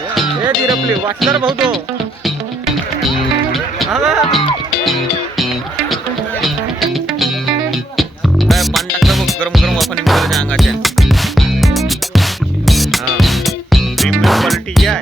हे दिरपली वाचणार भाऊ तो पाणी टाकलं बघ गरम गरम वाफा निघाल्या त्या अंगाच्या हा प्रीमियम क्वालिटी आहे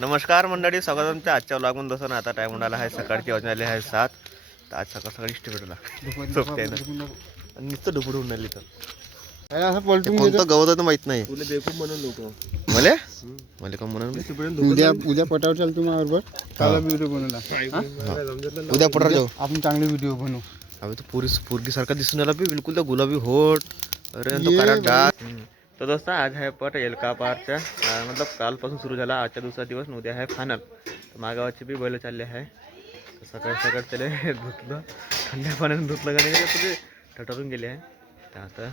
नमस्कार मंडळी, स्वागत तुमच्या आजच्या व्लॉगमध्ये. दोस्तों आता टाइम उडाला आहे, सकाळची वाजले आहे 7. तर आज सकाळ सकाळी इष्ट भेटला सोपते ना नुसतं ढुपड होऊन आली तर कोणतं गवत आहे तर माहित नाही म्हणून लोक मला का म्हणून उद्या पटावर चालतो माझ्याबरोबर. काला व्हिडिओ बनवला उद्या पटावर जाऊ आपण, चांगले व्हिडिओ बनवू. अबे तो पोरगी सारखा दिसून आला बिलकुल त्या गुलाबी होट. अरे तो काळा डाग. तो दोस्त आज आहे पट एलका पारच्या मतलब कालपासून सुरू झाला. आजच्या दुसरा दिवस उद्या आहे फायनल. मागावाचे बी बैल चालले आहे. सकाळ सकाळ त्याला धुतलं, थंड्या पाण्याने धुतलं का नाही तुझे ठटरून गेले आहे. तर आता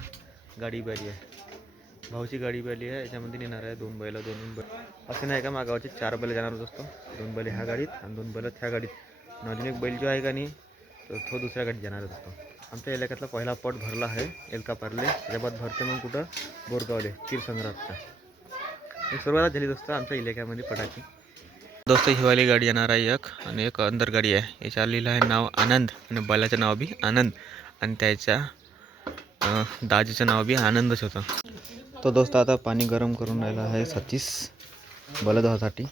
गाडी बाली आहे, भाऊची गाडी बाली आहे. याच्यामध्ये येणार आहे 2 बैल 2 बैल. असे नाही का मागावाचे 4 बैल जाणार दोस्तो. 2 बैल ह्या गाडीत आणि 2 बैल ह्या गाडीत. अजून एक बैल जो आहे का नाही तो दुसऱ्या गाडीत जाणार दोस्तो. आमच्या इलाक्यातला पहिला पट भरला आहे एलका पारले. त्याच्या बाद भरते मग कुठं बोरगावले तीरसंग्रामचा. सुरुवात झाली दोस्त आमच्या इलाक्यामध्ये पटाची. दोस्त हिवाली गाडी येणार आहे एक आणि एक अंदर गाडी आहे. याच्या लिहिलं आहे नाव आनंद आणि बैलाचं नाव बी आनंद आणि त्याच्या दाजीचं नाव बी आनंदच होतं. तो दोस्त आता पाणी गरम करून राहिला आहे 36 बैल धुवासाठी.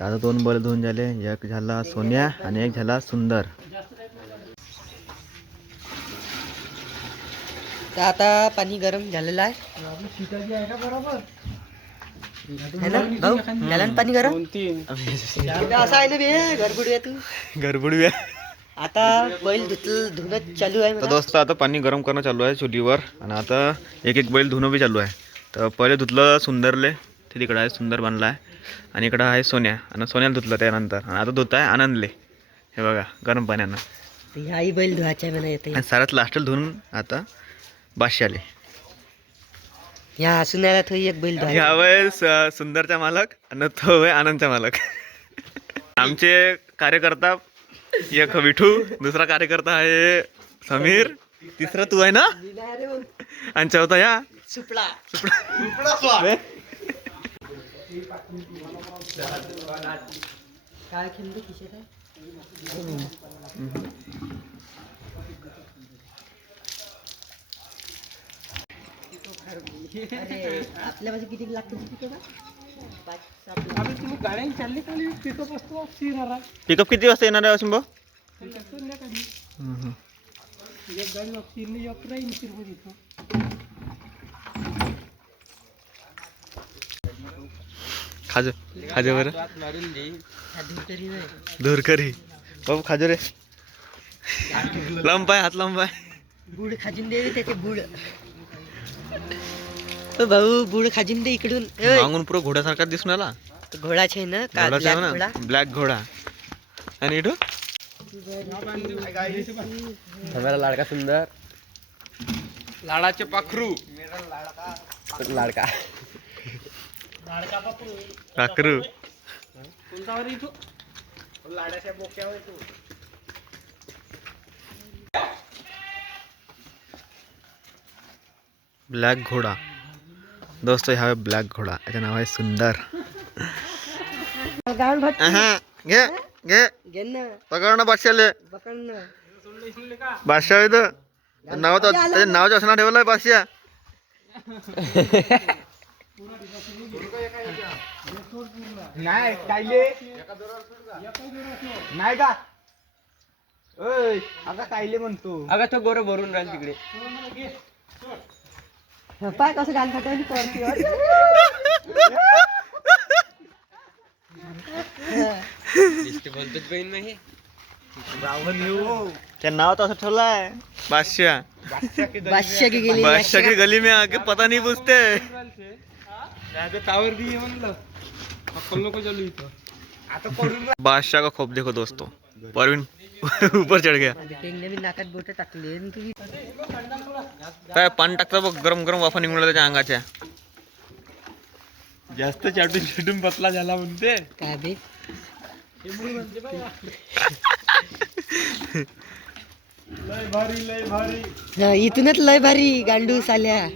आता 2 बैल धुवून झाले. एक झाला सोन्या आणि एक झाला सुंदर. तर आता पाणी गरम झालेलं आहे ना भाऊ. झालं पाणी गरम असं आहे ना बे गडबडूया तू गडबडूया. आता बैल धुणं चालू आहे. तर दोस्त आता पाणी गरम करणं चालू आहे चुलीवर आणि आता एक एक बैल धुणं बी चालू आहे. तर पहिले धुतलं सुंदरले, ते तिकडं आहे सुंदर बांधला आहे आणि इकडं आहे सोन्या आणि सोन्याला धुतलं त्यानंतर. आणि आता धुत आहे आनंदले. हे बघा गरम पाण्यानं ह्याही बैल धुवायच्या म्हणा येते. आणि साऱ्यात लास्टला धुवून आता बादशे आले. ह्या सुन्याला तो एक बैल धुवायचा. ह्या वेळेस सुंदरचा मालक आणि तो आहे आनंदचा मालक. आमचे कार्यकर्ता एक विठू, दुसरा कार्यकर्ता आहे समीर, तिसरा तू आहे ना आणि चौथा या सुपडा. काय खेळतो खिशात आहे. आपल्या पाशी किती लागतं पिकअप किती वाजता येणार आहे सिंबा? खाजो खाजो बरं दूर करी बाबू खाजो रे. लांब पाय, हात लांब पाय. गुड खाजून दे त्याचे गुड. भाऊ बुड खाजून दे इकडून. मागून पुरा घोड्यासारखा दिसून आला. घोडाचे ना ब्लॅक घोडा. आणि इथं लाडका सुंदर लाडाचे पाखरू लाडका पाखरू ब्लॅक घोडा दोस्त. हा ब्लॅक घोडा, याचं नाव आहे सुंदर. घे घे पकड ना बादशाले. बादशाह इथं नाव त्याच्या नावाचं असं ठेवलं आहे बादशाह. नाही का आता कायले म्हणतो. अगं तो गोरं भरून राहील तिकडे. पाय कसं गाण फाटवली त्या नाव तर असं ठेवलं आहे बादशाह. बादशाह की गली में आके पता नहीं पूछते. बादशाह का खोप देखो दोस्तों. परवीन ऊपर चढ़ गया. नाकात बोट टाकले. काय पाणी टाकतं बघ गरम गरम वाफा निघून त्याच्या अंगाच्या. जास्त चाटून चाटून पतला झाला म्हणते. काय बे लय भारी लय भारी. हा, इथूनच लय भारी गांडू साल्या.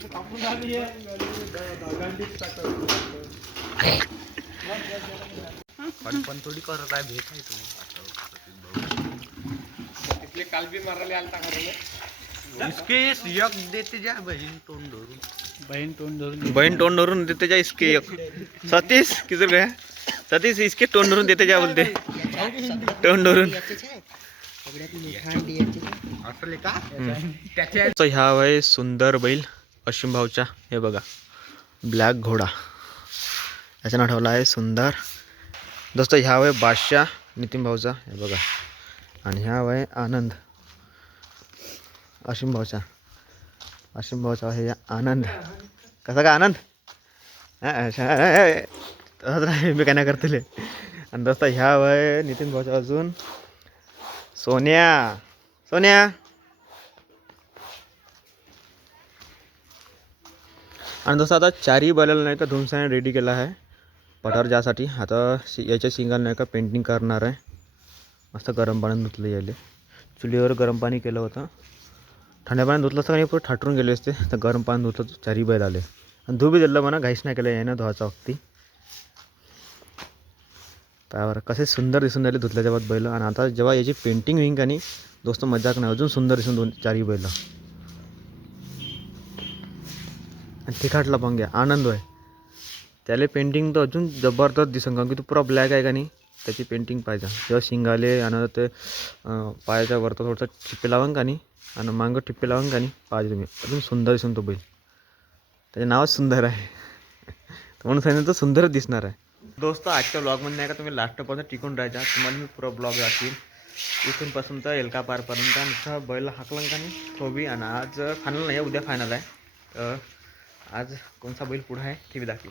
पण थोडी करत आहे भेट आहे तिथले काल बी मारायला आलता खरं. इसके यक देते जा बहीण तोंड धरून. बहीण तोंड धरून देते जा इसके यक. सतीश किधर गया? सतीश इसके तोंड धरून देते जा बोलते. तोंड धरून. तर ह्या आहे सुंदर बैल अशिम भाऊच्या. हे बघा ब्लॅक घोडा, याचं नाव ठेवलं आहे सुंदर. दोस्त ह्या आहे बादशाह नितीन भाऊचा. हे बघा. आणि ह्या आहे आनंद अशिम भाऊचा. अशिम भाऊचा आहे आनंद. कसा का आनंद? मी काय नाही करतले. आणि दोस्त ह्या आहे नितीन भाऊचा अजून सोन्या. सोन्या आणि दोस्त आता चारही बैलाला नाही का धुमसाने रेडी केला आहे पठार जासाठी. आता याच्या शिंगाला नाही का पेंटिंग करणार आहे. मस्त गरम पाण्यात धुतलं यायले. चुलीवर गरम पाणी केलं होतं. थंड्या पाण्यात धुतलं असतं आणि पुढे ठाटरून गेले असते. तर गरम पाणी धुतलं चारही बैल आले. आणि धुबी दिलं म्हणा, घाईच नाही केलं यानं धुवायचा वक्ती. त्यावर कसे सुंदर दिसून राहिले धुतल्याच्या बाद बैल. आणि आता जेव्हा याची पेंटिंग होईन का नाही दोस्त मजाक नाही, अजून सुंदर दिसून दोन चारही बैल. आणि तिखाटला पण घ्या आनंद आहे. त्याला पेंटिंग तर अजून जबरदस्त दिसन, कारण की तो पुरा ब्लॅक आहे का नाही, त्याची पेंटिंग पाहिजे. जेव्हा शिंगाले आणि ते पायाच्या वरतं थोडंसं टिप्पे लावून का नाही आणि मागं टिप्पे लावून का नाही पाहिजे तुम्ही, अजून सुंदर दिसून तो बैल. त्याचे नावच सुंदर आहे. म्हणून सांगितलं तर सुंदरच दिसणार आहे. दोस्त आजच्या ब्लॉगमध्ये नाही का तुम्ही लास्टपर्यंत टिकून राहायचा. तुम्हाला मी पुरा ब्लॉग दाखवीन इथूनपासून तर एलका पारपर्यंत. नुसतं बैल हाकलं का नाही तो बी. आणि आज फायनल नाही आहे, उद्या फायनल आहे. आज कोणता बैल पुढं आहे ते बी दाखवी.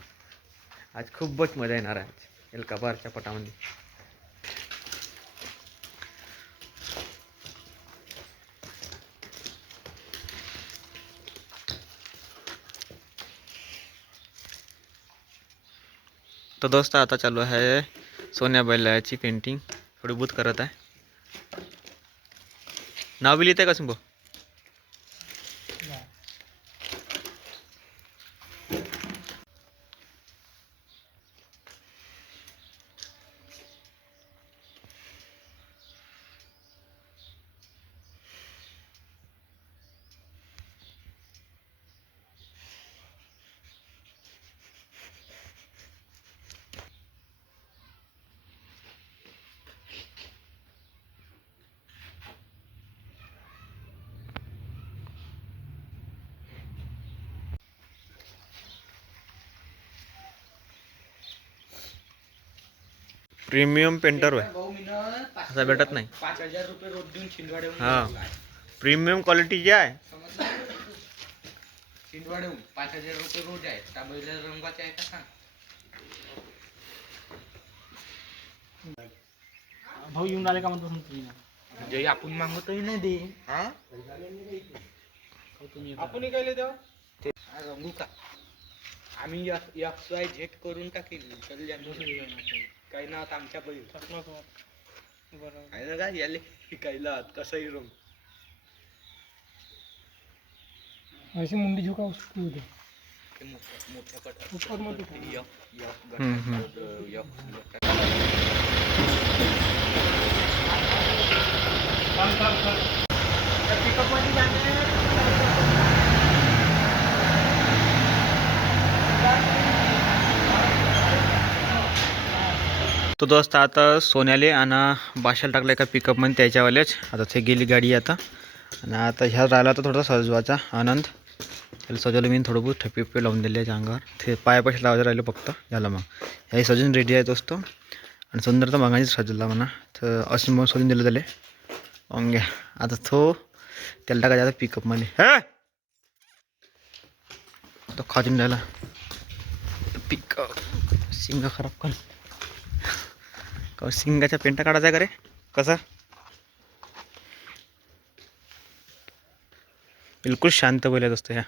आज खूपच मजा येणार आहे आज एलका पारच्या पटामध्ये. तर दोस्त आता चालू आहे सोन्या बैलाची पेंटिंग. थोडी बहुत करत आहे. नाव बी लिहित आहे का सिंबो? प्रीमियम पेंटर होय, असा भेटत नाही. 5,000 रुपये रोज देऊन छिंदवाडे. हां प्रीमियम क्वालिटी जी आहे. छिंदवाडे 5,000 रुपये रोज आहे. त्या बैला रंगाचे आहे का सांग. भाऊ येऊन आले का म्हणतो जे आपण मागवतोय ना दे. हा आपण काय द्या ते रंगू का आम्ही XYZ करून टाकेल. चल काही ना आता आमच्या बैल बरोबर काय याले शिकायला कसंही रंग ऐसे मुंडी झुका उसको दे. मोठ्या पट ऊपर मत तो दोस्त आता सोन्याले आणि बाशाला टाकला एका पिकअपमध्ये त्याच्यावाल्याच. आता ते गेली गाडी आता. आणि आता ह्या राहिला तर थोडासा सजवाचा आनंद. त्याला सजवलं मी थोडं बहुत ठप्पे लावून दिले याच्या अंगावर. ते पायापाशी लावायचं राहिलं फक्त झालं. मग ह्याही सजून रेडी आहे दोस्त. आणि सुंदर तर मगाशीच सजवला म्हणा. तर अशी मग सजून दिलं त्याला अंग्या. आता तो त्याला टाकायचा आता पिकअपमध्ये. हे तो खाजून राहिला पिकअप. शिंगा खराब कर का शिंगाच्या पेंटा काढायचा का रे कसा. बिलकुल शांत बोलत असतो ह्या.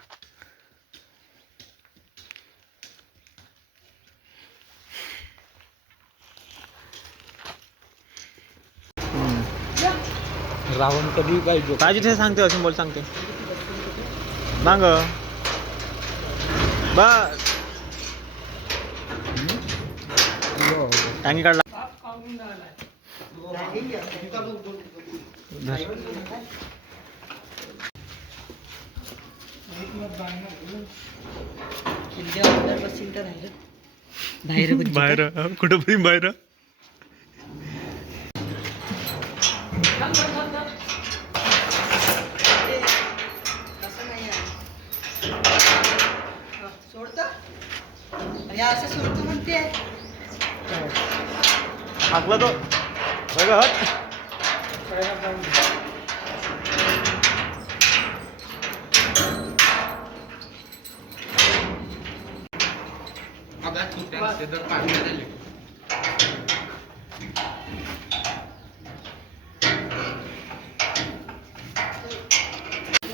रावण कधी पाहिजे पाहिजे ते सांगते असून बोल सांगते मांग बस टांगी काढला बाहेर कुठं पण बाहेर सोडतो म्हणते हाकला तो बघा हट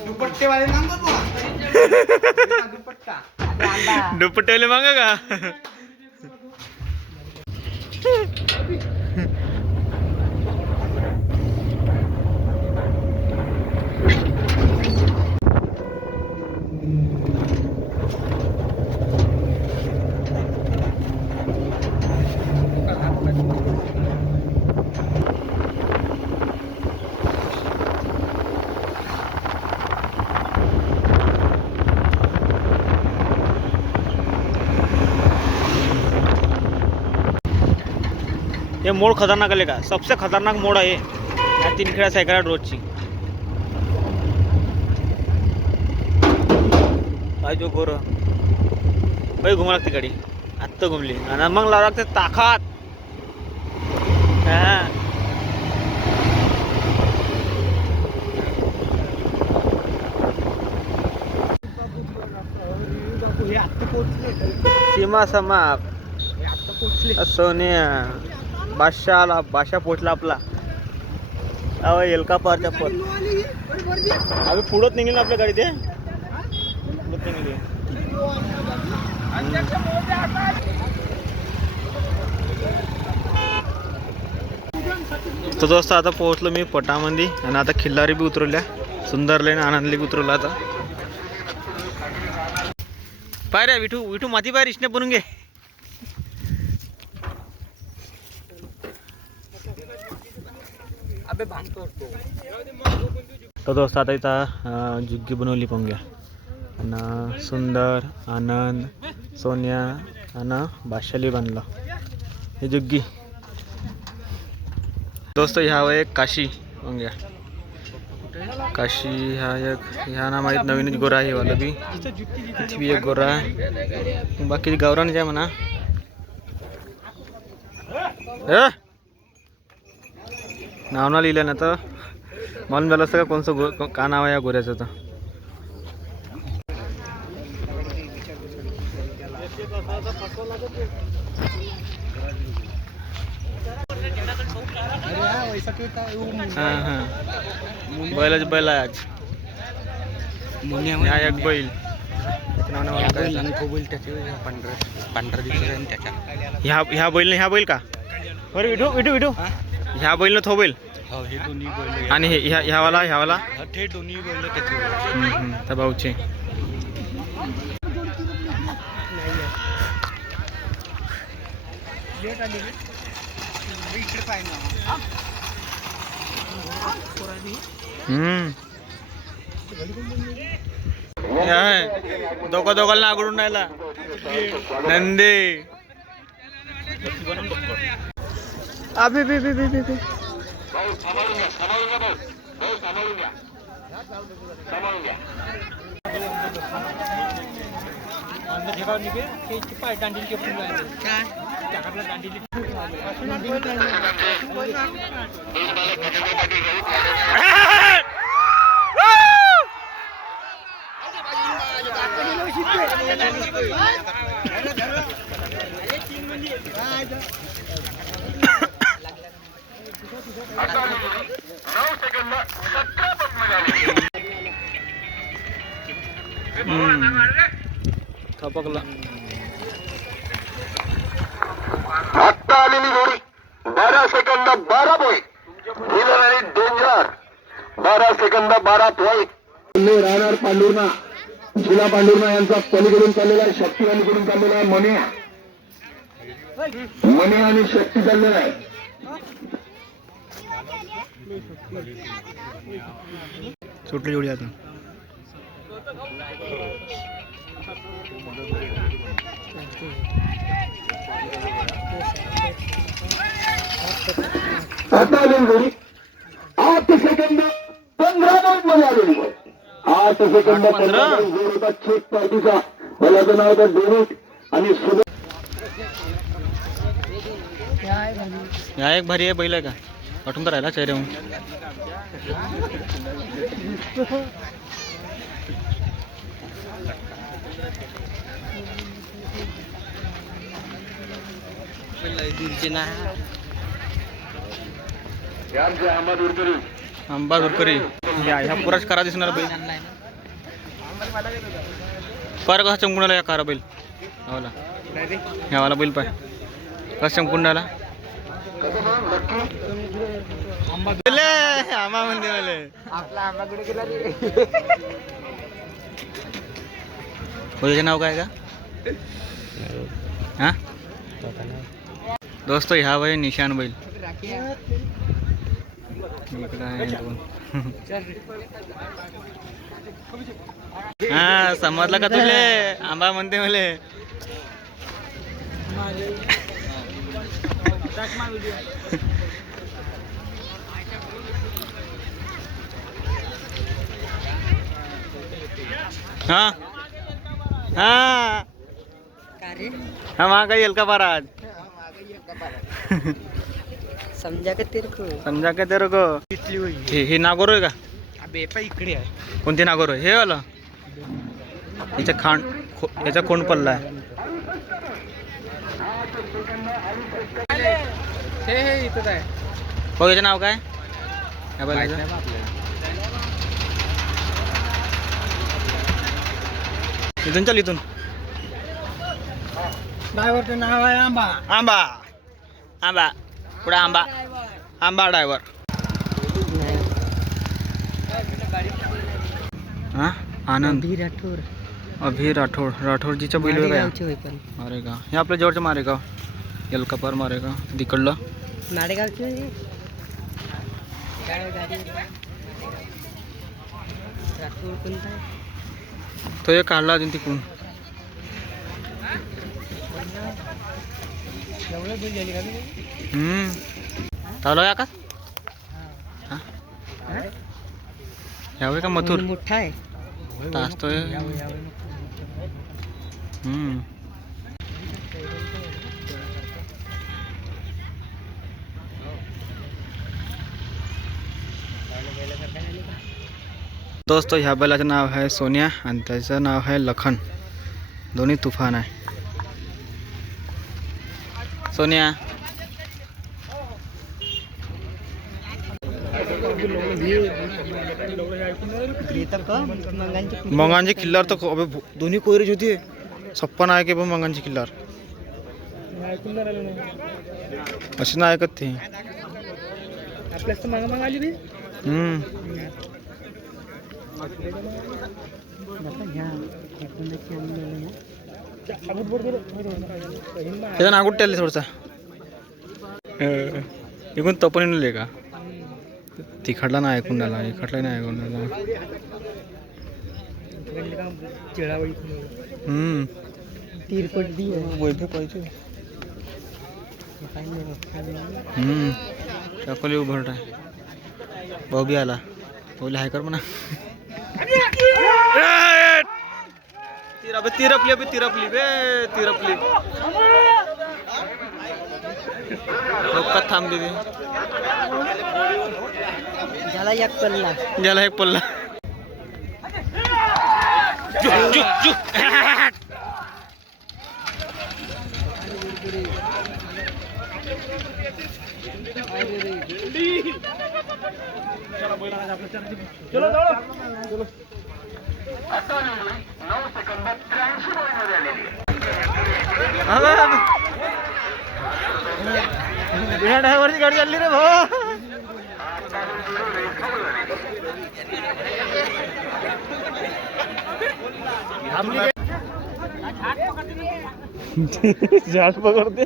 दुपट्टेवाले मागतो दुपट्टा दुपट्टेवाले मागा का ये मोड़ खतरनाक आले का सबसे खतरनाक मोड़ आहे या 3 खेळा सायकल रोडची काय जो गोर बाई घुमा लागते गाडी आत्ता घुमली आणि मग लावा लागते ताकात हा सीमा समाप सोनिया बादशाह आला बादशाह पोचला आपला अव एलका पारच्या पर अभी पुढत निघेल ना आपल्या गाडी ते पुढत निघेल तो दोस्त आता पोहोचलो मी पटामध्ये आणि आता खिल्लारी बी उतरवल्या सुंदर लेन आनंदली बी उतरवला आता पाय रे विठू विठू माती पाय रिश्ने बनून घे अबे भांगतो तो दोस्त आता इथं जुग्गी बनवली पाहूया आणि सुंदर आनंद सोनिया आणि बादशाली बांधला हे जुग्गी दोस्त ह्या एक काशी पाहूया काशी ह्या ना माहीत नवीनच गोरा आहे वाला बी इथे एक गोरा बाकी गावरान आहे म्हणा नाव ना लिहिलं ना तर मालूम झालं असतं का कोणचं का नाव आहे या गोऱ्याचं तर हां हां बैलाच बैल आहे आज ह्या एक बैल ह्या बैल का बरं विठू विठू विठू ह्या बैलनं थो बैल आणि ह्यावाला ते दोन्ही बैल त्याचे त्या भाऊचे दोघांना आगडून राहिला नंदे अबे बे बे बे बे थपकला आत्ता आलेली जोडी 12 सेकंद 12 पॉईंट आणि डेंजर 12 सेकंद 12 पॉईंट राहणार पांडुर्णा जिल्हा पांडुर्णा यांचा पलीकडून चाललेला आहे, शक्ती अलीकडून चाललेला आहे मने आणि शक्ती चाललेला आहे. सुटली जोडी आता. आता आलेली जोडी 8 सेकंद 15 मध्ये आलेली आहे. 8 सेकंद 15 जोर होता चेक पार्टीचा. बैलाचं नाव होतं डेव्हिड आणि या एक भारी आहे बैल आहे का वाटून तर राहिला चेहऱ्याहून. आंबा दुरकरी ह्या पुराच करा दिसणार बैल. पर कसा चमकुंडाला या कारा बैल ह्यावाला ह्यावाला बैल पाय कसा चमकुंडाला आंबा म्हणते मला. बैलाचं नाव काय का हा दोस्त ह्या वय निशान बैल. हा समजलं का तुले आंबा म्हणते मले. हा हा हा वहाँ का येल का महाराज समजा का तेरे को समजा का तेरे को. हे नागोर आहे का बेपा इकडे आहे. कोणते नागोर आहे हे वाला याच्या याचा कोण पल्ला आहे. हे इथंच आहे. हो याचं नाव काय या बैलाचं? इथून चल इथून. ड्रायव्हरचं नाव आहे आंबा. आंबा आंबा पुढे आंबा आंबा ड्रायव्हर. हा आनंद अभि राठोड राठोडजीच्या बैल काय मारेगाव हे आपल्या जवळचं मारेगाव एलकापार मारेगाव तिकडलं माडेगावचे तो एक काढला अजून तिकडून. चालू आहे का यावे का मथुर मोठा आहे. तासतोय. दोस्त ह्या बैलाचं नाव आहे सोन्या आणि त्याचं नाव आहे लखन. दोन्ही तुफान आहे. सोन्या मंगांची किल्लार तर अबे दोन्ही कोयरीच होती. छप्पन आहे की पण मंगांची किल्लार अशी नाही ऐकत ते. त्याचा नागुट टाले थोडसा इकडून तपणी नेले का तिखटला नाही ऐकून आला इखटला नाही ऐकून आला. चाकोली उभरट आहे. भाऊ बी आला भाऊला हाय कर म्हणा. तिरपली अबे तिरपली बे तिरपली लोकात थांबली ती. ज्याला एक पल्ला ज्याला एक पल्ला ड्रायव्हरची गाडी चालली रे भाऊ. झाड पकडते.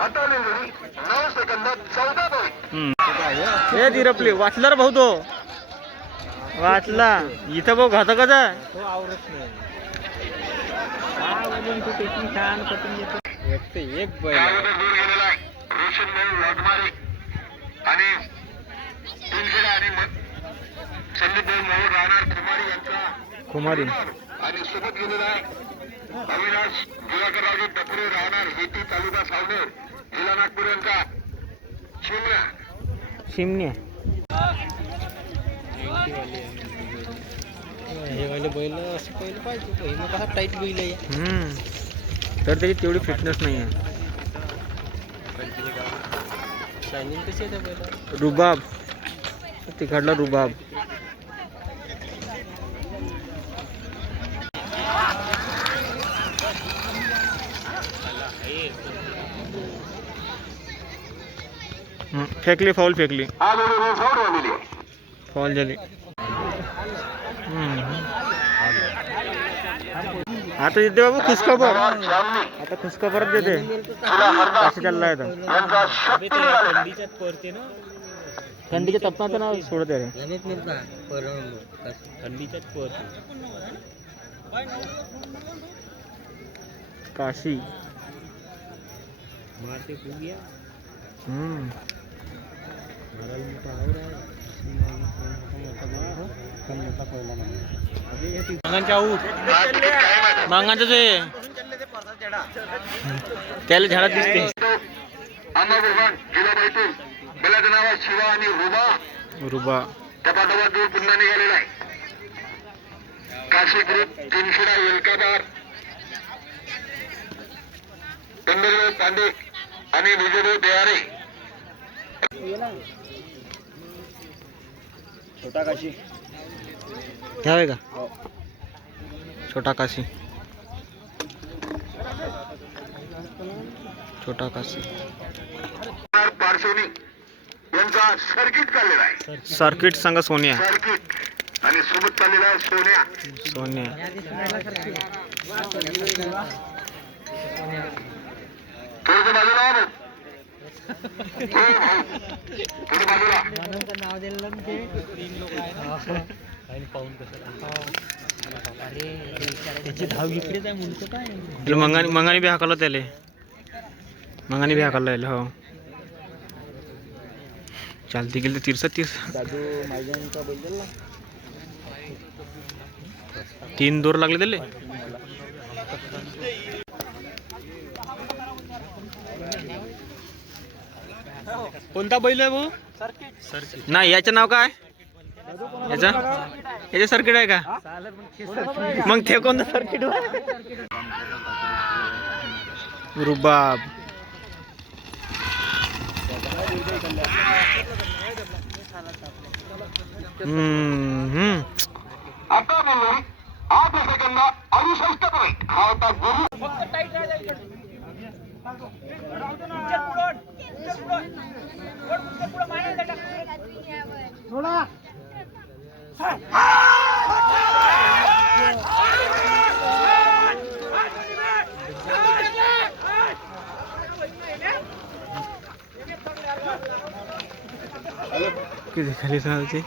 आता 9 सेकंदात 14 पॉईंट. हे दिरपली वाचला रे भाऊ, तो वाचला. इथं भाऊ घातकच आहे. एक बैल त्यामध्ये दूर गेलेला आहे रोशनभाई वाघमारे आणि तीनखेडा आणि संदीपभाई मोहोळ राहणार कुमारी यांचा कुमारी आणि सोबत गेलेला आहे अविनाश दिवाकररावजी टपरे राहणार हेती तालुका सावनेर जिल्हा नागपूर यांचा चिमण्या. शिमण्या. हे वाले बैल असं पहिलं पाहिजे. पहिलं कसा टाईट बैल आहे. तर त्याची तेवढी फिटनेस नाही आहे. शायनिंग कशी आहे त्या बैला. रुबाब, तिकडला रुबाब. फेकली, फाऊल फेकली, फाऊल झाली. आता देते बाबू खुशखबर. आता खुशखबरच देते. कशी चाललाय आता थंडीच्या तपनाचं नाव सोडत आहे. काशी. मांगांचं जे त्याला झाडात दिसते. बैलाचं नाव आहे शिवा आणि रुबा. त्या पाठोपाठ दूर पुन्हा निघालेला आहे काशी ग्रुप तीनशिडा एलकाबार चंद्रदेव पांडे आणि विजयदेव देवारे. छोटा काशी घ्यावे का छोटा काशी. छोटा काशी पार्श्वनी यांचा सर्किट चाललेला आहे. सर्किट संघ सोनिया. सर्किट आणि सोबत चाललेला आहे सोन्या. सोनिया. थोडं बाजूला आहे थोडं बाजूला. नाव दिलं त्याची धाव इकडेच आहे म्हणतो काय. मंगानी बी हाकला त्याले. मंगानी बी हाकला यायला. हो चालती गेली 30. 3 दोर लागले त्याले. कोणता बैल आहे भाऊ. नाही याचं नाव काय. याचं सर्किट आहे का. मग ते कोणतं सर्किट. रुबाब. आता बोललो 8 सेकंद 68 पॉईंट. हा होता गुरु. किती खाली चालते.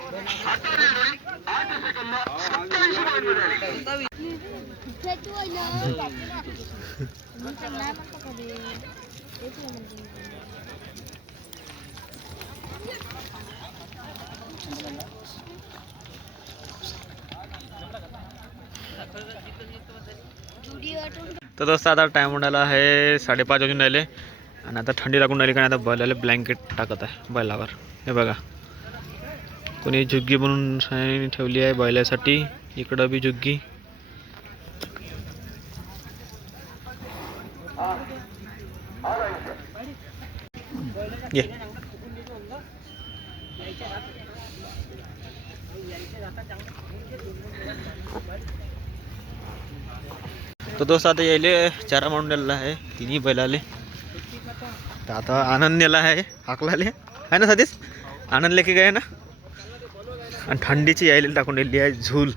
तर दोस्त आता टाइम होण्याला आहे 5:30 वाजून राहिले आणि आता थंडी लागून राहिली कारण आता बैलाला ब्लँकेट टाकत आहे बैलावर. हे बघा कोणी झुग्गी बनवून सयाने ठेवली आहे बैलासाठी. इकडं बी झुग्गी. ये तो दोस्त आता यायले चारा मांडून दिलेला आहे तिन्ही बैलाले. तर आता आनंद नेला आहे हाकलाले आहे ना सतीश. आनंद लेके गए ना. आणि थंडीची यायला टाकून दिली आहे झूल.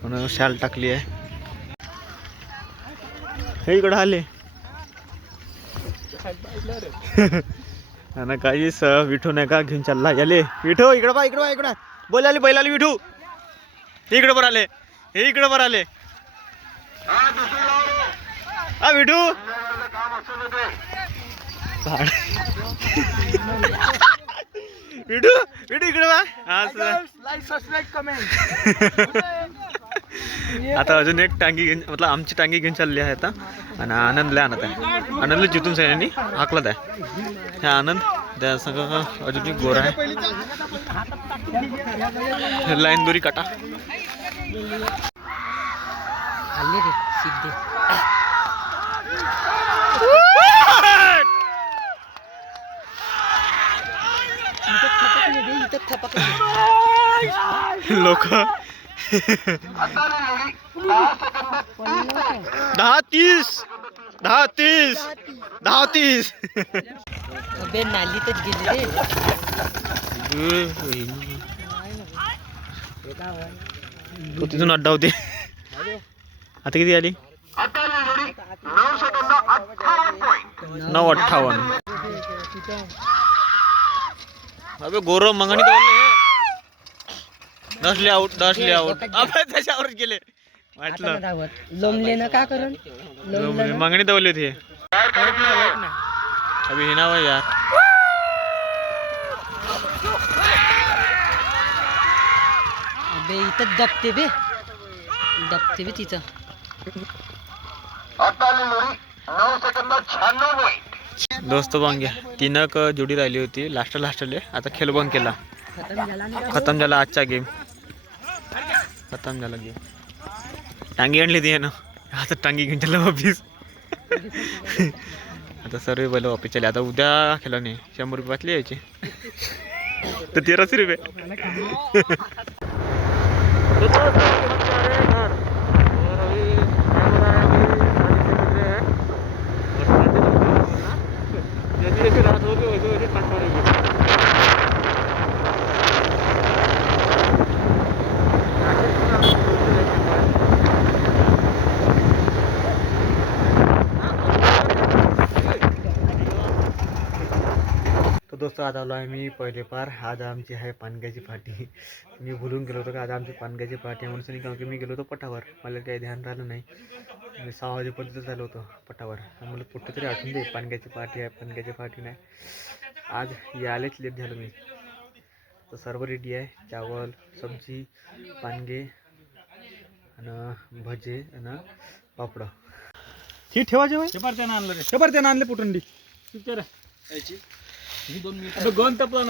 म्हणून शाल टाकली आहे. हे इकडं आले आणि काहीच विठू नाही का घेऊन चालला. याले विठू इकडं बा इकडं बा इकडं बोलाले बैलाले विठू. हे इकडं बरं आले. हे इकडं बरं आले. हा विठू विठू विठू इकडे बा. आता अजून एक टांगी घेऊन मतलब आमची टांगी घेऊन चालली आहे आता. आणि आनंदला आणत आहे. आनंदला जिथून सगळ्यांनी हाकलत आहे. हे आनंद त्या सगळं अजून एक गोरा आहे. लाईन दोरी काटा आले रे सिद्धे. लोक 10-30 अबे नालीतच गेले रे. तो तिथून अड्डा होते. आता किती आली 9:58. अबे गोरव मंगणी दसले आउट अबे त्याच्यावरच गेले वाटलं. लोमले ना का करून मागणी दवली होती. अभी हे नाव यार. अबे इथं दबते बे तिथं. दोस्त बांग्या 3 जोडी राहिली होती लास्टले. आता खेळ बंद केला. खतम झाला आजचा गेम. खतम झाला गेम. टांगी आणली ती ना. आता टांगी घेऊन चालला वापिस. आता सर्व बैल वापिस चालले. आता उद्या खेळा नाही 100 रुपये वाचले यायचे तर 1300 रुपये. तो दोस्तों आज आलो आहे मी पहिले पार. आज आमची आहे पानग्याची पार्टी. मी भुलून गेलो होतो का आज आमची पानग्याची पार्टी आहे म्हणून. कारण की मी गेलो होतो पटावर. मला काही ध्यान राहिलं नाही. मी 6 वाजेपर्यंत झालो होतो पटावर. मला कुठं तरी आठवून दे पानग्याची पार्टी आहे. पानग्याची पार्टी नाही. आज यायलाच लेट झालो मी. तर सर्व रेडी आहे. चावल सब्जी पानगे आणि भजे आणि पापड. ही ठेवायचे बाई. शंभरत्यानं आणले पुटंडी. गंत पण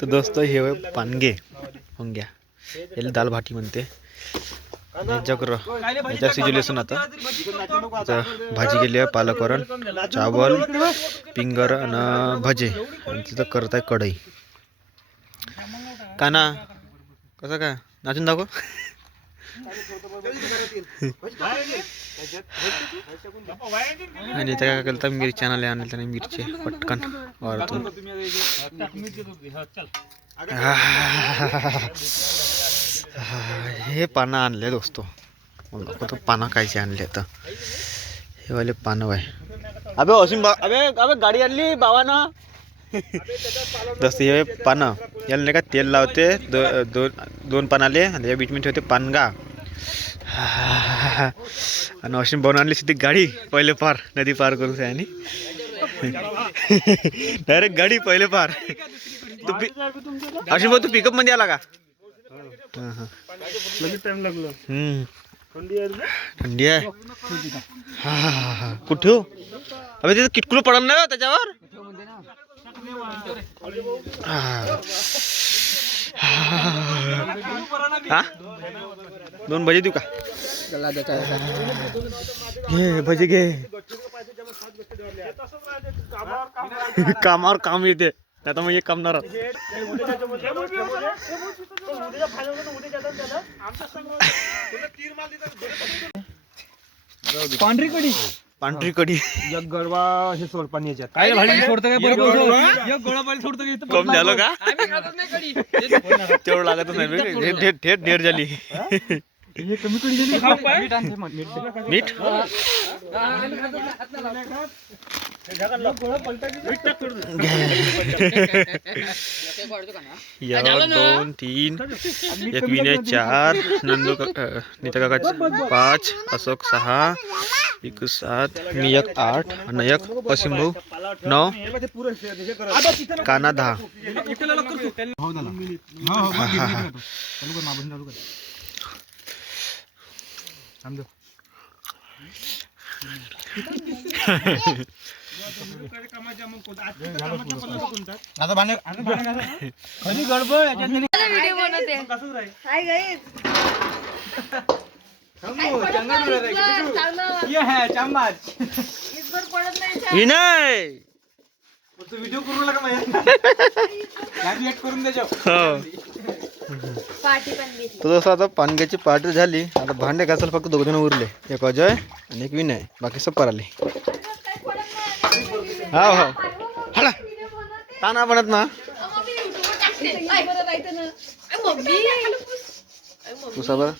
तर दोस्त हे पानगे होंग्या याला दाल भाटी म्हणते. जगर याच्या सिज्युलेशन आता भाजी केली आहे पालक वरण चावल पिंगर आणि भजे. आणि तिथं करत आहे कढई. का ना कसं काय नाचून दाखव. आणि त्या काय केलं तर मिरची आणायला आणले त्याने मिरची पटकन वरातून. हे पानं आणले दोस्तो. मला तो पानं कायचे आणले तर हे वाले पानं आहे. अबे असीम अबे अबे गाडी आणली बाबानं. दोस्त हे पानं याला नाही का तेल लावते. दोन पानाले आणि त्याच्या बीच ठेवते पानगा. आणि असीम बनवून आणली सिद्धी गाडी पहिले पार नदी पार करून. आणि डायरेक्ट गाडी पहिले पार तू अशी मग तू पिकअप मध्ये आला का? लगेच टाइम लागलो. थंडी आहे. हा कुठे हो अबे तिथं किटकुल पडल ना त्याच्यावर. हा 2 भजी देऊ का? घे भजी घे. कामावर काम येते आता मग एक कामणार. पांढरी कडी पांढरी कडी एक गरबा हे सोड पाणी याच्यात. काय भाजी सोडतं काय बरोबर एक गोळा पाणी सोडतं काय कम झालं का? तेवढं लागतच नाही थेट ढेर झाली. कमी कडी दिली. मीठ एक 2 3 एक विनय 4 नंदू नीता काका 5 अशोक 6 एक 7 मी एक 8 आणि एक असीम भाऊ 9 काना 10. आता भांडे खरी गडबड याच्यात व्हिडिओ बनवते. Hi guys. ये है चम्मच इसभर पडत नाही. विनय तू व्हिडिओ करू नका माझ्या ऍड करून द्यायचो. पार्टी पण मी. तर जसं आता पानग्याची पार्टी झाली आता भांडे घासायला फक्त 2 जण उरले. एक अजय आणि एक विनय बाकी सब आले. हा हो हला ताना बनत ना तू सबर